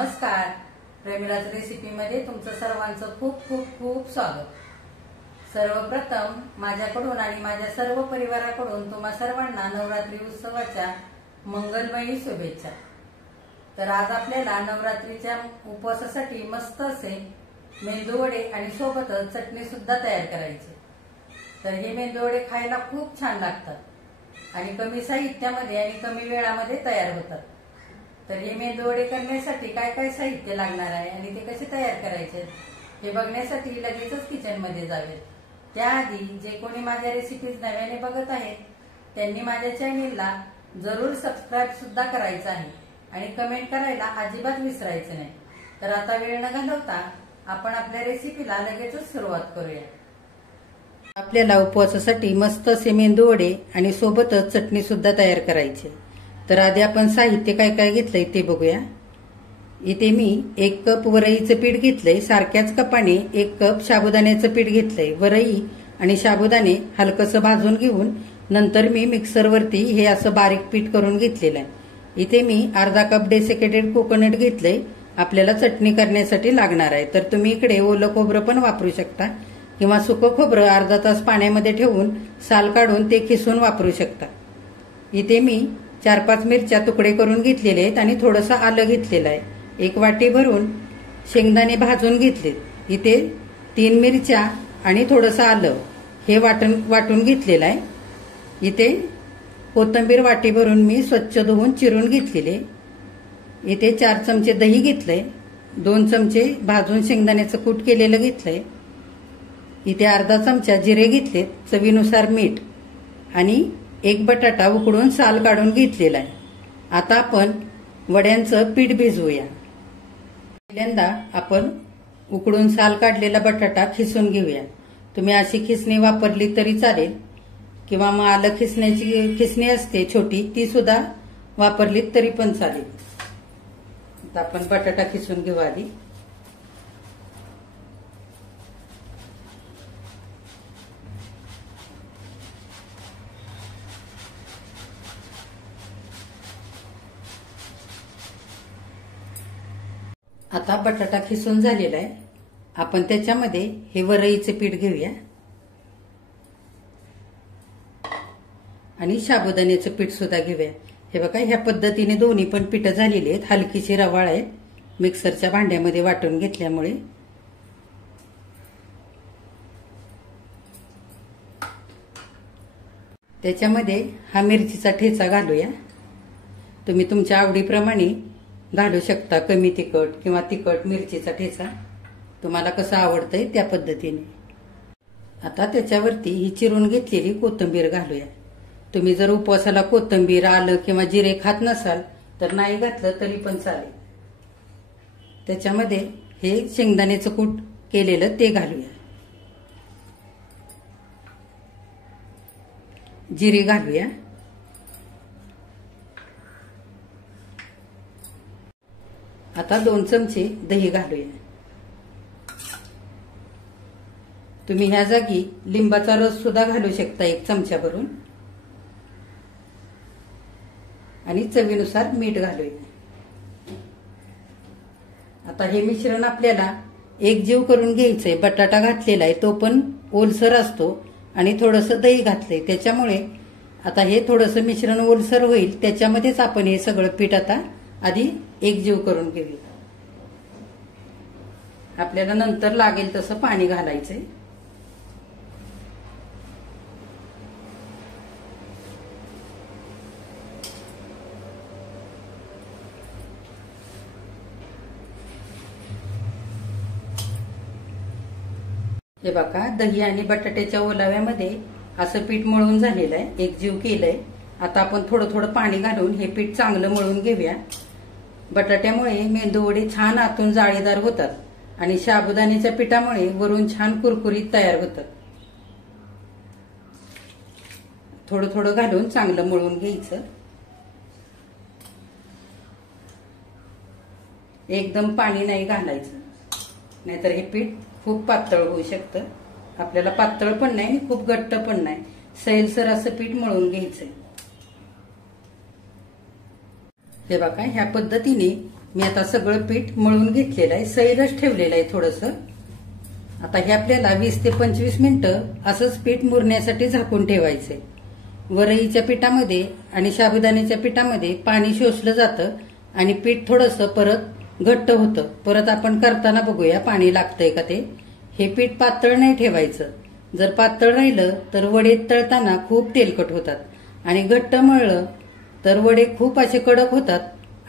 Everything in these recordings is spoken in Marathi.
नमस्कार. प्रेमिलाच रेसिपीमध्ये तुमचं सर्वांचं खूप खूप खूप स्वागत. सर्वप्रथम माझ्याकडून आणि माझ्या सर्व परिवाराकडून तुम्हा सर्वांना नवरात्री उत्सवाच्या मंगलमयी शुभेच्छा. तर आज आपल्याला नवरात्रीच्या उपवासासाठी मस्त असे मेंदू वडे आणि सोबतच चटणी सुद्धा तयार करायची. तर हे मेंदू वडे खायला खूप छान लागतात आणि कमी साहित्यामध्ये आणि कमी वेळामध्ये तयार होतात. तर हे मेंदू वडे करण्यासाठी काय काय साहित्य लागणार आहे आणि ते कसे तयार करायचे हे बघण्यासाठी लगेचच किचन मध्ये जावे. त्याआधी जे कोणी माझ्या रेसिपीज नव्याने बघत आहेत त्यांनी माझ्या चॅनेलला जरूर सबस्क्राईब सुद्धा करायचं आहे आणि कमेंट करायला अजिबात विसरायचं नाही. तर आता वेळ न घालवता आपण आपल्या रेसिपीला लगेचच सुरुवात करूया. आपल्याला उपवासासाठी मस्त असे मेंदू वडे आणि सोबतच चटणी सुद्धा तयार करायची. तर आधी आपण साहित्य काय काय घेतलंय ते बघूया. इथे मी 1 कप वरईचं पीठ घेतलंय. सारख्याच कपाने 1 कप साबुदाण्याचं पीठ घेतलंय. वरई आणि साबुदाणे हलकसं भाजून घेऊन नंतर मी मिक्सरवरती हे असं बारीक पीठ करून घेतलेलं आहे. इथे मी अर्धा कप डेसिकेटेड कोकोनट घेतलंय. आपल्याला चटणी करण्यासाठी लागणार आहे. तर तुम्ही इकडे ओलं खोबरं पण वापरू शकता किंवा सुकं खोबरं अर्धा तास पाण्यामध्ये ठेवून साल काढून ते खिसून वापरू शकता. इथे मी 4-5 मिरच्या तुकडे करून घेतलेले आहेत आणि थोडंसं आलं घेतलेलं आहे. 1 वाटी भरून शेंगदाणे भाजून घेतले. इथे 3 मिरच्या आणि थोडंसं आलं हे वाटून घेतलेलं आहे. इथे कोथिंबीर वाटी भरून मी स्वच्छ धुवून चिरून घेतलेले. इथे 4 चमचे दही घेतलंय. 2 चमचे भाजून शेंगदाण्याचं कूट केलेलं घेतलंय. इथे अर्धा चमचा जिरे घेतले, चवीनुसार मीठ आणि 1 बटाटा उकडून साल काढून घेतलेला आहे. आता आपण वड्यांचं पीठ भिजवूया. पहिल्यांदा आपण उकडून साल काढलेला बटाटा खिसून घेऊया. तुम्ही अशी खिसणी वापरली तरी चालेल किंवा मग आलं खिसण्याची खिसणी असते छोटी ती सुद्धा वापरली तरी पण चालेल. आता आपण बटाटा खिसून घेऊ आधी. आता बटाटा खिसून झालेला आहे. आपण त्याच्यामध्ये हे वरईचे पीठ घेऊया आणि साबुदाण्याचं पीठ सुद्धा घेऊया. हे बघा ह्या पद्धतीने दोन्ही पण पीठ झालेली आहेत. हलकीशी रवाळ आहे मिक्सरच्या भांड्यामध्ये वाटून घेतल्यामुळे. त्याच्यामध्ये हा मिरचीचा ठेचा घालूया. तुम्ही तुमच्या आवडीप्रमाणे घालू शकता. कमी तिखट किंवा तिखट मिरचीचा ठेचा तुम्हाला कसं आवडतंय त्या पद्धतीने. आता त्याच्यावरती ही चिरून घेतलेली कोथिंबीर घालूया. तुम्ही जर उपवासाला कोथिंबीर आलं किंवा जिरे खात नसाल तर नाही घातलं तरी पण चालेल. त्याच्यामध्ये हे शेंगदाण्याचं कूट केलेलं ते घालूया. जिरे घालूया. आता 2 चमचे दही घालूया. तुम्ही ह्या जागी लिंबाचा रस सुद्धा घालू शकता 1 चमचा भरून आणि चवीनुसार मीठ घालूया. आता हे मिश्रण आपल्याला एकजीव करून घ्यायचंय. बटाटा घातलेला आहे तो पण ओलसर असतो आणि थोडंसं दही घातलंय त्याच्यामुळे आता हे थोडंसं मिश्रण ओलसर होईल. त्याच्यामध्येच आपण हे सगळं पीठ आता आधी एकजीव करून घेऊया. आपल्याला नंतर लागेल तसं पाणी घालायचंय. हे बघा दही आणि बटाट्याच्या ओलाव्यामध्ये असं पीठ मळून झालेलं आहे. एकजीव केलंय. आता आपण थोडं थोडं पाणी घालून हे पीठ चांगलं मळून घेऊया. बटाट्यामुळे मेंदू वडे छान आतून जाळीदार होतात आणि साबुदाण्याच्या पिठामुळे वरून छान कुरकुरीत तयार होतात. थोडं थोडं घालून चांगलं मळून घ्यायचं. एकदम पाणी नाही घालायचं नाहीतर हे पीठ खूप पातळ होऊ शकतं. आपल्याला पातळ पण नाही खूप घट्ट पण नाही, सैलसर असं पीठ मळून घ्यायचंय. हे बघा ह्या पद्धतीने मी आता सगळं पीठ मळून घेतलेलं आहे, सैलच ठेवलेलं आहे थोडंसं. आता हे आपल्याला 20 ते 25 मिनिटं असंच पीठ मुरण्यासाठी झाकून ठेवायचंय. वरईच्या पिठामध्ये आणि साबुदाण्याच्या पिठामध्ये पाणी शोषलं जातं आणि पीठ थोडंसं परत घट्ट होतं. परत आपण करताना बघूया पाणी लागतंय का ते. हे पीठ पातळ नाही ठेवायचं. जर पातळ राहिलं तर वडे तळताना खूप तेलकट होतात आणि घट्ट मळलं तर वडे खूप असे कडक होतात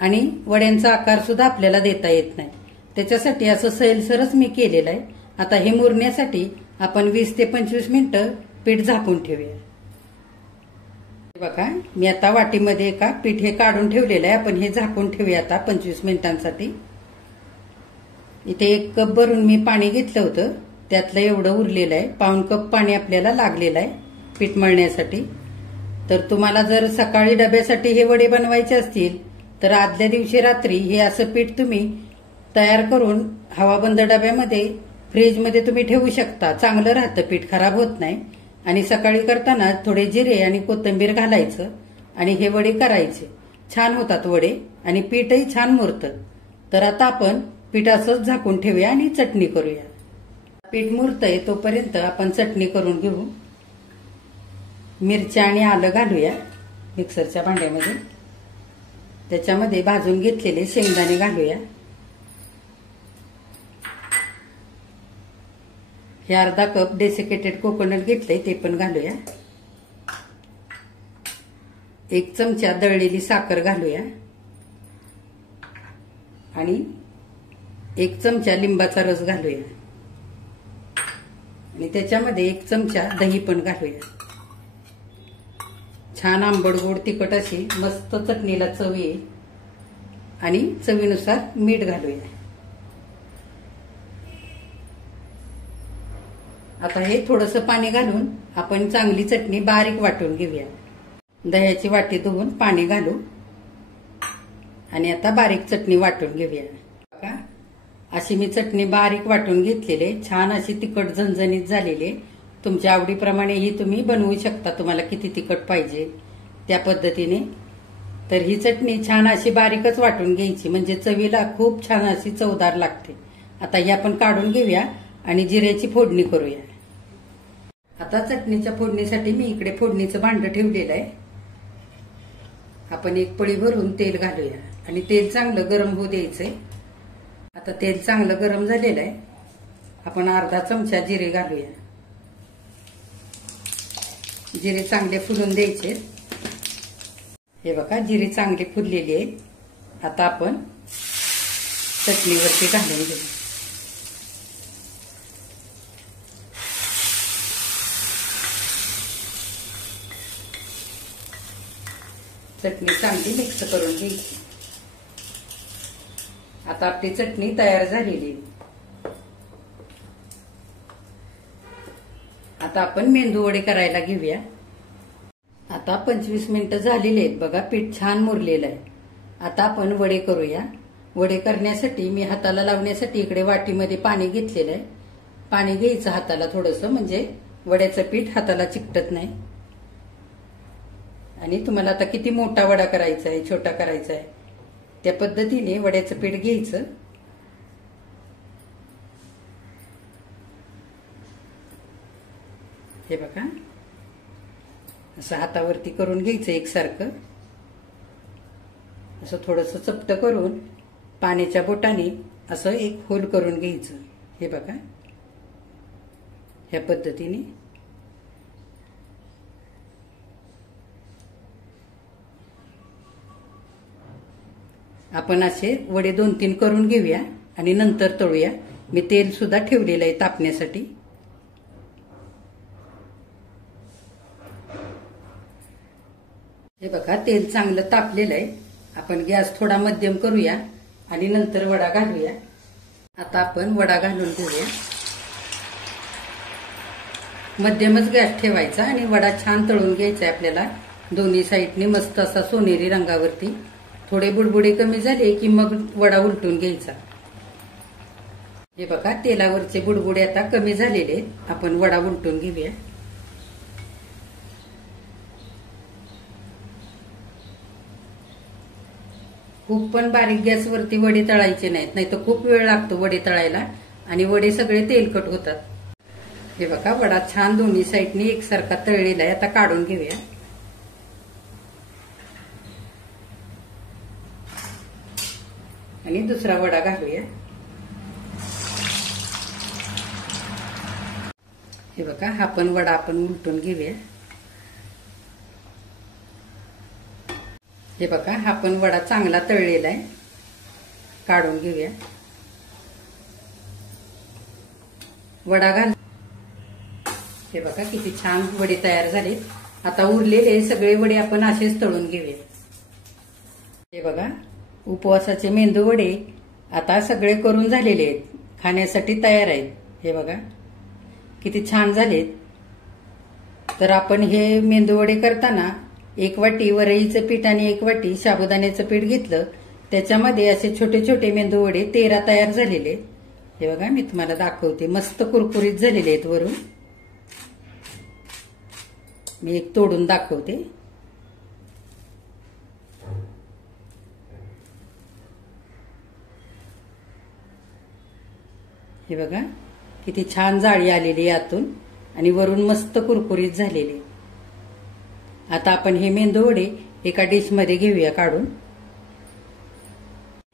आणि वड्यांचा आकार सुद्धा आपल्याला देता येत नाही. त्याच्यासाठी असं सैलसरच मी केलेलं आहे. आता हे मुरण्यासाठी आपण 20 ते 25 मिनिटं पीठ झाकून ठेवूया. बघा मी आता वाटीमध्ये एका पीठ हे काढून ठेवलेलं आहे. आपण हे झाकून ठेवूया आता 25 मिनिटांसाठी. इथे 1 कप भरून मी पाणी घेतलं होतं, त्यातलं एवढं उरलेलं आहे. पाऊण कप पाणी आपल्याला लागलेलं आहे पीठ मळण्यासाठी. तर तुम्हाला जर सकाळी डब्यासाठी हे वडे बनवायचे असतील तर आदल्या दिवशी रात्री हे असं पीठ तुम्ही तयार करून हवाबंद डब्यामध्ये फ्रीजमध्ये तुम्ही ठेवू शकता. चांगलं राहतं पीठ, खराब होत नाही. आणि सकाळी करताना थोडे जिरे आणि कोथिंबीर घालायचं आणि हे वडे करायचे. छान होतात वडे आणि पीठही छान मुरतं. तर आता आपण पीठ असंच झाकून ठेवूया आणि चटणी करूया. पीठ मुरतंय तोपर्यंत आपण चटणी करून घेऊ. मिरच्या आणि आलं घालूया मिक्सरच्या भांड्यामध्ये. त्याच्यामध्ये भाजून घेतलेले शेंगदाणे घालूया. हे अर्धा कप डेसिकेटेड कोकोनट घेतलंय ते पण घालूया. 1 चमचा दळलेली साखर घालूया आणि 1 चमचा लिंबाचा रस घालूया आणि त्याच्यामध्ये 1 चमचा दही पण घालूया. छान आंबट गोड तिखट अशी मस्त चटणीला चव येईल आणि चवीनुसार मीठ घालूया. आता हे थोडंसं पाणी घालून आपण चांगली चटणी बारीक वाटून घेऊया. दह्याची वाटी धुवून पाणी घालू आणि आता बारीक चटणी वाटून घेऊया. बघा अशी मी चटणी बारीक वाटून घेतलेली, छान अशी तिखट झणझणीत झालेली. तुमच्या आवडीप्रमाणे ही तुम्ही बनवू शकता, तुम्हाला किती तिखट पाहिजे त्या पद्धतीने. तर ही चटणी छान अशी बारीकच वाटून घ्यायची म्हणजे चवीला खूप छान अशी चवदार लागते. आता ही आपण काढून घेऊया आणि जिऱ्याची फोडणी करूया. आता चटणीच्या फोडणीसाठी मी इकडे फोडणीचं भांडं ठेवलेलं आहे. आपण 1 पळी भरून तेल घालूया आणि तेल चांगलं गरम होऊ द्यायचंय. आता तेल चांगलं गरम झालेलं आहे. आपण अर्धा चमचा जिरे घालूया. जिरे चांगले फुलून द्यायचे. हे बघा जिरे चांगले फुललेले आहेत. आता आपण चटणीवरती घालून घेऊ. चटणी चांगली मिक्स करून घ्यायची. आता आपली चटणी तयार झालेली. आता आपण मेंदू वडे करायला घेऊया. आता 25 मिनिटं झालेली आहेत. बघा पीठ छान मुरलेलं आहे. आता आपण वडे करूया. वडे करण्यासाठी मी हाताला लावण्यासाठी इकडे वाटीमध्ये पाणी घेतलेलं आहे. पाणी घ्यायचं हाताला थोडंसं म्हणजे वड्याचं पीठ हाताला चिकटत नाही. आणि तुम्हाला आता किती मोठा वडा करायचा आहे, छोटा करायचा आहे त्या पद्धतीने वड्याचं पीठ घ्यायचं. हे बघा असं हातावरती करून घ्यायचं एकसारखं. असं थोडंसं चपटं करून पाण्याच्या बोटाने असं एक होल करून घ्यायचं. हे बघा ह्या पद्धतीने. आपण असे वडे 2-3 करून घेऊया आणि नंतर तळूया. मी तेल सुद्धा ठेवलेलं आहे तापण्यासाठी. हे बघा तेल चांगलं तापलेलं आहे. आपण गॅस थोडा मध्यम करूया आणि नंतर वडा घालूया. आता आपण वडा घालून घेऊया. मध्यमच गॅस ठेवायचा आणि वडा छान तळून घ्यायचा आहे आपल्याला दोन्ही साईडने मस्त असा सोनेरी रंगावरती. थोडे बुडबुडे कमी झाले की मग वडा उलटून घ्यायचा. हे बघा तेलावरचे बुडबुडे आता कमी झालेले आहेत. आपण वडा उलटून घेऊया. खूप पण बारीक गॅसवरती वडे तळायचे नाहीत, नाही तर खूप वेळ लागतो वडे तळायला आणि वडे सगळे तेलकट होतात। हे बघा, वडा छान दोन्ही साईडनी एकसारखा तळलेला आहे। आता काढून घेऊया। आणि दुसरा वडा घालूया। हे बघा, हा पण वडा आपण उलटून घेऊया। हे बघा, हा पण वडा चांगला तळलेला आहे, काढून घेऊया। वडा घाल। हे बघा, किती छान वडे तयार झाले। आता उरलेले सगळे वडे आपण असेच तळून घेऊया। हे बघा, उपवासाचे मेंदू वडे आता सगळे करून झालेले आहेत, खाण्यासाठी तयार आहेत। हे बघा किती छान झालेत। तर आपण हे मेंदू वडे करताना 1 वाटी वरईचं पीठ आणि 1 वाटी साबुदाण्याचं पीठ घेतलं, त्याच्यामध्ये असे छोटे छोटे मेंदू वडे 13 तयार झालेले। हे बघा, मी तुम्हाला दाखवते, मस्त कुरकुरीत झालेले आहेत। वरून मी एक तोडून दाखवते। हे बघा, किती छान जाळी आलेली आतून आणि वरून मस्त कुरकुरीत झालेली। आता आपण हे मेंदू वडे एका डिश मध्ये घेऊया काढून।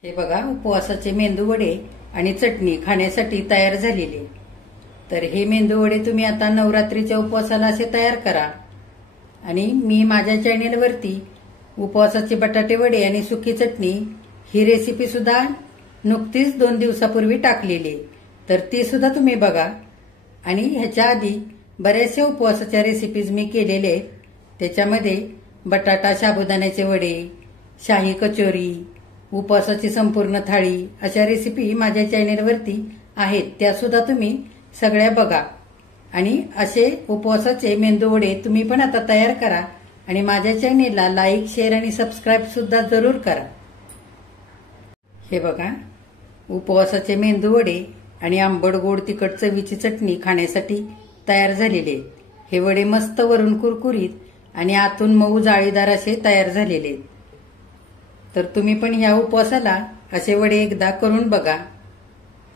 हे बघा, उपवासाचे मेंदू वडे आणि चटणी खाण्यासाठी तयार झालेली। तर हे मेंदू वडे तुम्ही आता नवरात्रीच्या उपवासाला असे तयार करा। आणि मी माझ्या चॅनेलवरती उपवासाचे बटाटे वडे आणि सुकी चटणी ही रेसिपी सुद्धा नुकतीच 2 दिवसापूर्वी टाकलेली, तर ती सुद्धा तुम्ही बघा। आणि ह्याच्या आधी बऱ्याचशा उपवासाच्या रेसिपीज मी केलेल्या आहेत, त्याच्यामध्ये बटाटा साबुदाण्याचे वडे, शाही कचोरी, उपवासाची संपूर्ण थाळी अशा रेसिपी माझ्या चॅनेलवरती आहेत, त्या सुद्धा तुम्ही सगळ्या बघा। आणि असे उपवासाचे मेंदू वडे तुम्ही पण आता तयार करा आणि माझ्या चॅनेलला लाईक, शेअर आणि सबस्क्राईब सुद्धा जरूर करा। हे बघा, उपवासाचे मेंदू वडे आणि आंबट गोड तिखट चवीची चटणी खाण्यासाठी तयार झालेले। हे वडे मस्त वरून कुरकुरीत आणि आतून मऊ जाळीदार असे तयार झालेले। तर तुम्ही पण ह्या उपवासाला असे वडे एकदा करून बघा।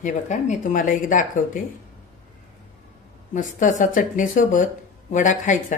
हे बघा, मी तुम्हाला एक दाखवते, मस्त असा चटणी सोबत वडा खायचा।